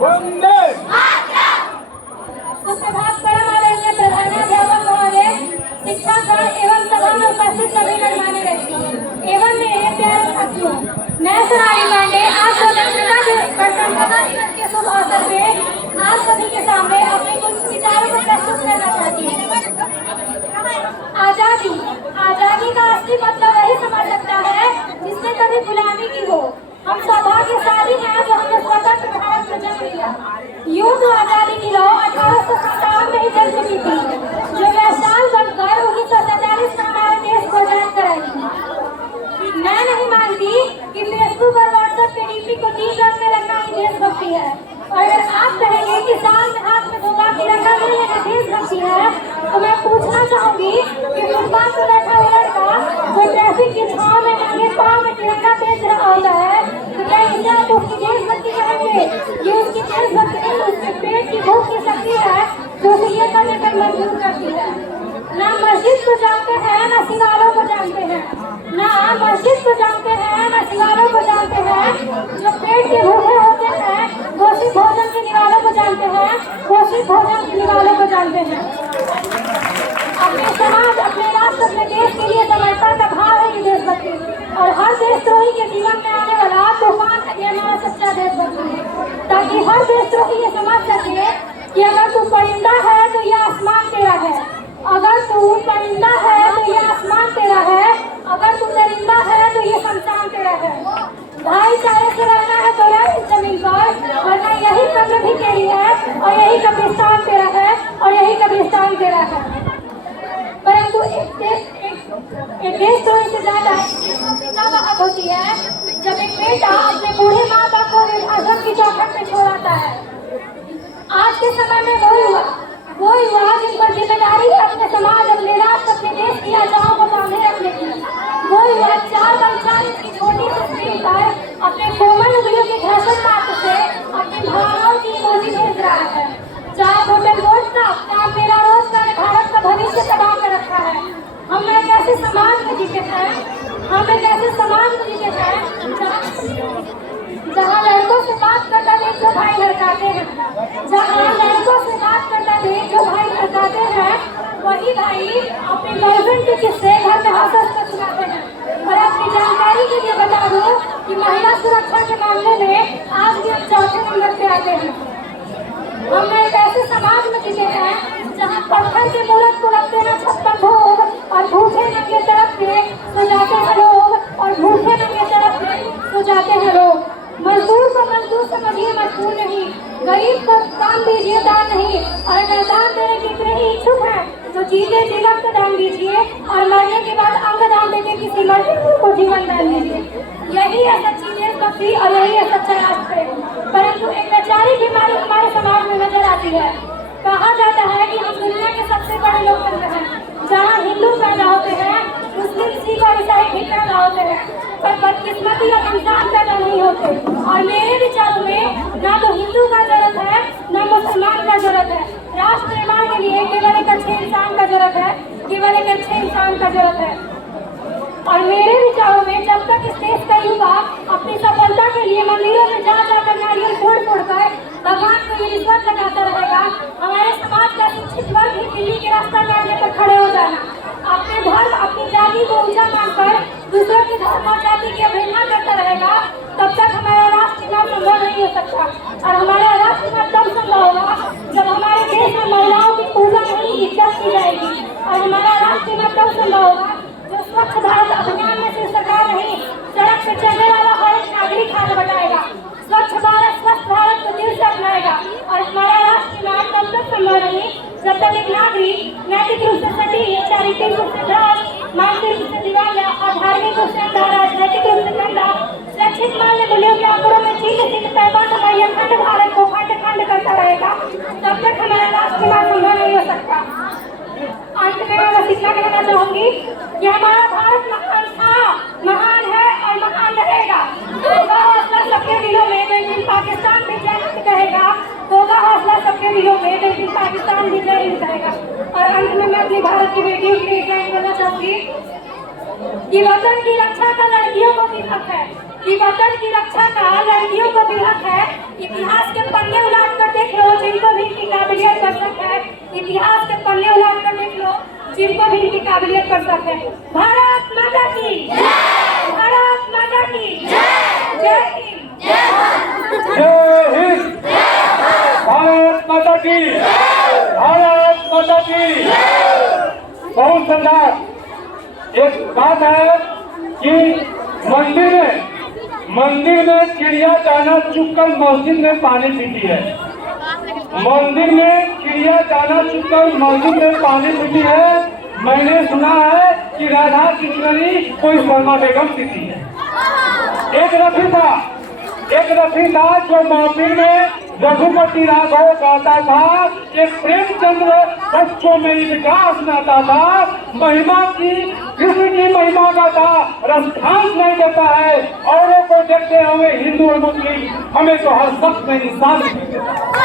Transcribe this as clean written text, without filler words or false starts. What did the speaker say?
वंदे सुप्रभात परम आदरणीय प्रधानाध्यापक महोदय, शिक्षागण एवं सभा में उपस्थित सभी गणमान्य व्यक्ति एवं मेरे प्यारे साथियों, मैं सोनाली पांडे आज स्वतंत्रता दिवस के शुभ अवसर पे आप सभी के सामने अपने कुछ विचारों को प्रस्तुत करना चाहती हूँ। आजादी आजादी का असली मतलब वही समझ सकता है जिसने कभी गुलामी की हो। हम सौभाग्यशाली हैं जो हमने स्वतंत्र भारत में जन्म लिया। यूं तो आजादी की लौ 1857 में ही जल चुकी थी, जो वैशाल बनकर 1947 में हमारे देश को आजाद कराई। मैं नहीं मानती कि फेसबुक और व्हाट्सएप के डीपी को 3 रंग में रखना ही देशभक्ति है। और अगर आप कहेंगे कि साल में हाथ में धोखा तिरंगा ले लेना देशभक्ति है, तो मैं पूछना चाहूंगी कि फुटपाथ पर बैठा हुआ लड़का जो ट्रैफिक की छांव में नंगे पांव में तिरंगा बेच रहा होता है, तो क्या इसे आप उसकी देशभक्ति कहेंगे? ये उसकी देशभक्ति नहीं, उसके पेट की भूख की शक्ति है जो उसे ये करने पर मजबूर करती है। ना मस्जिद को जानते हैं, ना सिंगारों को जानते हैं, ना मस्जिद को जानते हैं, ना सिंगारों को जानते हैं। जो पेट के भूखे होते हैं वो सिर्फ भोजन के निवालों को जानते हैं, वो सिर्फ भोजन के निवालों को जानते हैं। अपने समाज, अपने राष्ट्र, अपने देश के लिए समर्पण का भाव है ये देशभक्ति। और हर देशद्रोही के जीवन में आने वाला तूफान है ये हमारा सच्चा देशभक्ति, ताकि हर देशद्रोही ये समझ सके कि अगर तू परिंदा है तो ये आसमान तेरा है, अगर तू परिंदा है तो ये आसमान तेरा है, अगर तू दरिंदा है तो ये शमशान तेरा है। भाईचारे से रहना है तो रह इस जमीन पर, वरना यही कब्र भी तेरी है और यही कब्रिस्तान तेरा है और यही कब्रिस्तान तेरा है। परंतु एक देश तो इससे ज्यादा बात होती है जब एक बेटा अपने बूढ़े माँ बाप को आश्रम की चौखट में छोड़ आता है। आज के समय में वो युवा जिन पर जिम्मेदारी है अपने समाज, अपने राष्ट्र, अपने देश की आजाओं को बांधे रखने की, वो युवा 4x4 की छोटी सी स्क्रीन पर अपने कोमल उंगलियों के घर्षण मात्र से अपनी भावनाओं की इमोजी भेज रहा है। चाहे होटल रोज का अपना मेरा रोज का भारत का भविष्य तबाह कर रखा है। हम एक ऐसे समाज में जीते हैं, हम एक ऐसे समाज में जीते हैं जहाँ लड़कों से बात करता देख जो भाई हड़काते हैं, जहाँ लड़कों से बात करता देख जो भाई हड़काते हैं, वही भाई अपनी गर्लफ्रेंड के किस्से घर में हंस कर सुनाते हैं। और आपकी जानकारी के लिए बता दूं कि महिला सुरक्षा के मामले में आज भी हम 4थे नंबर पे आते हैं। हम एक ऐसे समाज में जीते हैं जहाँ पत्थर के मूर्त को रखते हैं छत पर भोग, और भूखे नंगे तरफ पे सो जाते हैं लोग, और भूखे नंगे तरफ पे सो जाते हैं लोग। मजदूर को मजदूर समझिए, मजदूर नहीं। गरीब को दान दीजिए, दान नहीं। और अगर दान देने के इतने ही इच्छुक हैं तो जीते जी वक्त दान दीजिए, और मरने के बाद अंग दान देके किसी मजदूर को जीवन दान दीजिए। यही है सच्ची देशभक्ति और यही है सच्चा राष्ट्र। परंतु एक बेचारी बीमारी हमारे समाज में नजर आती है। कहा जाता है कि हम दुनिया के सबसे बड़े लोकतंत्र हैं, जहाँ हिंदू पैदा होते हैं, मुस्लिम, सिख और ईसाई भी पैदा होते हैं, पर बदकिस्मती और इंसान पैदा नहीं होते। और मेरे विचारों में ना तो हिंदू का जरूरत है ना मुसलमान का जरूरत है। राष्ट्र निर्माण के लिए केवल एक अच्छे इंसान का जरूरत है, केवल एक अच्छे इंसान का जरूरत है। और मेरे विचारों में जब तक इस देश का युवा अपनी सफलता के लिए मंदिरों में जा जाकर नारियल फोड़ कर भगवान को ये रिश्वत लगाता रहेगा, हमारे समाज का शिक्षित वर्ग ही दिल्ली के रास्ता में आने पर खड़े हो जाना, अपने धर्म, अपनी जाति को ऊंचा मानकर दूसरों के धर्म और जाति की अवहेलना करता रहेगा, तब तक हमारा राष्ट्र निर्माण संभव नहीं हो सकता। और हमारा राष्ट्र निर्माण तब संभव होगा जब हमारे देश में महिलाओं की पूजा नहीं, इज्जत की जाएगी। और हमारा राष्ट्र निर्माण तब संभव होगा जो स्वच्छ भारत अभियान में सिर्फ सरकार नहीं, सड़क पर चलने वाला हर एक नागरिक हाथ बढ़ाएगा, स्वच्छ भारत, स्वस्थ भारत को दिल से अपनाएगा। और हमारा राष्ट्र निर्माण तब तक संभव नहीं जब तक एक नागरिक नैतिक रूप से सटी, चारित्रिक रूप से भ्रष्ट, मानसिक रूप से दिवालिया और धार्मिक रूप से अंधा, राजनैतिक रूप से गंदा, शैक्षिक मान्य मूल्यों के आंकड़ों में चिन्ह पैमाना का खंड भारत को खंड खंड करता रहेगा, तब तक हमारा राष्ट्र निर्माण संभव नहीं हो सकता। अंत में मैं बस इतना कहना चाहूंगी कि हमारा भारत महान था, महान है और महान रहेगा। होगा हौसला सबके दिलों में, तो एक दिन पाकिस्तान भी जय हिंद कहेगा। होगा हौसला सबके दिलों में, तो एक दिन पाकिस्तान भी जय हिंद कहेगा। और अंत में मैं अपनी भारत की बेटियों के लिए क्या कहना चाहूंगी कि वतन की रक्षा का लड़कियों को भी हक है, कि वतन की रक्षा का लड़कियों को भी हक है। इतिहास के पन्ने इतिहास के पन्ने उलट कर देख लो, जिनको भी इनकी काबिलियत कर सकते हैं। भारत माता की भारत माता की जय हिंद। जय हिंद। भारत माता की भारत माता की। बहुत सुंदर। एक बात है कि मंदिर में चिड़िया दाना चुगकर मस्जिद में पानी पीती है। मंदिर में चिड़िया दाना चुगकर मस्जिद में पानी पीती है। मैंने सुना है कि राधा किशोरी कोई सलमा बेगम पीती है। एक रफी था जो महफिल में रघुपति राघव गाता था, एक प्रेमचंद्र बच्चों में विकास नाता था, महिमा की कृष्ण की महिमा का था, रसखांस नहीं देता है। औरों को देखते हुए हिंदू और मुस्लिम, हमें तो हर शख्स में इंसान दिखाई देता है।